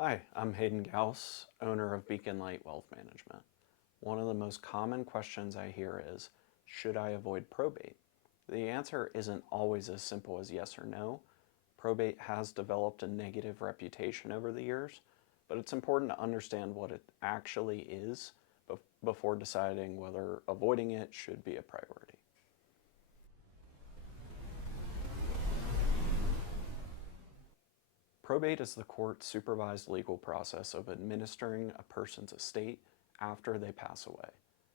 Hi, I'm Hayden Gaus, owner of Beacon Light Wealth Management. One of the most common questions I hear is, should I avoid probate? The answer isn't always as simple as yes or no. Probate has developed a negative reputation over the years, but it's important to understand what it actually is before deciding whether avoiding it should be a priority. Probate is the court-supervised legal process of administering a person's estate after they pass away.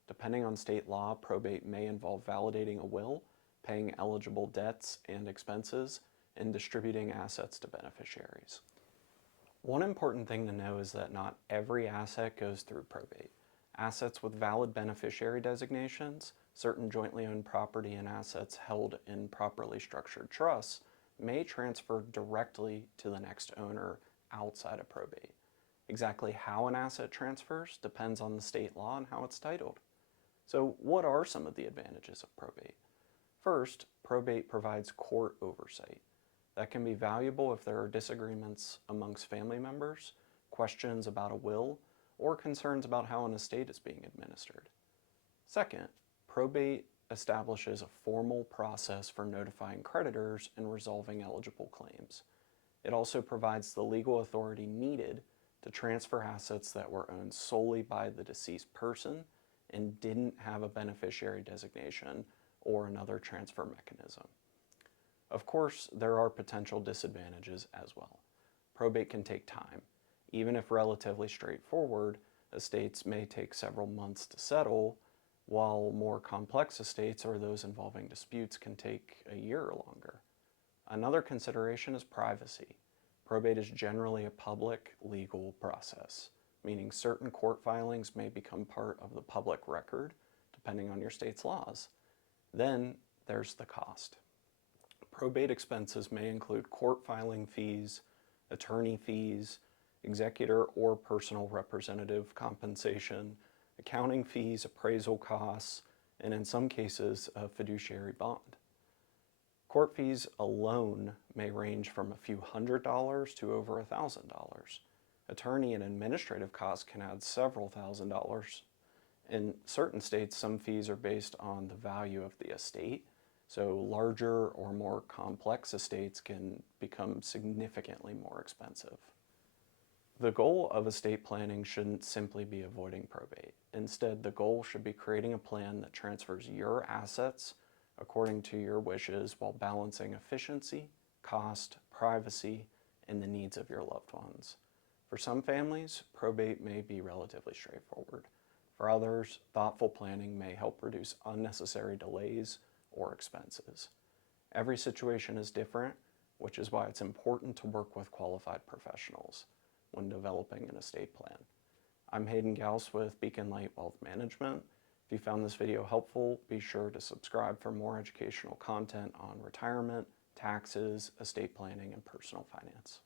Depending on state law, probate may involve validating a will, paying eligible debts and expenses, and distributing assets to beneficiaries. One important thing to know is that not every asset goes through probate. Assets with valid beneficiary designations, certain jointly owned property and assets held in properly structured trusts, may transfer directly to the next owner outside of probate. Exactly how an asset transfers depends on the state law and how it's titled. So what are some of the advantages of probate? First, probate provides court oversight. That can be valuable if there are disagreements amongst family members, questions about a will, or concerns about how an estate is being administered. Second, probate establishes a formal process for notifying creditors and resolving eligible claims. It also provides the legal authority needed to transfer assets that were owned solely by the deceased person and didn't have a beneficiary designation or another transfer mechanism. Of course, there are potential disadvantages as well. Probate can take time. Even if relatively straightforward, estates may take several months to settle, while more complex estates or those involving disputes can take a year or longer. Another consideration is privacy. Probate is generally a public legal process, meaning certain court filings may become part of the public record, depending on your state's laws. Then there's the cost. Probate expenses may include court filing fees, attorney fees, executor or personal representative compensation, accounting fees, appraisal costs, and in some cases, a fiduciary bond. Court fees alone may range from a few $100s to over $1,000. Attorney and administrative costs can add several $1,000s. In certain states, some fees are based on the value of the estate, so larger or more complex estates can become significantly more expensive. The goal of estate planning shouldn't simply be avoiding probate. Instead, the goal should be creating a plan that transfers your assets according to your wishes while balancing efficiency, cost, privacy, and the needs of your loved ones. For some families, probate may be relatively straightforward. For others, thoughtful planning may help reduce unnecessary delays or expenses. Every situation is different, which is why it's important to work with qualified professionals when developing an estate plan. I'm Hayden Gaus with Beacon Light Wealth Management. If you found this video helpful, be sure to subscribe for more educational content on retirement, taxes, estate planning, and personal finance.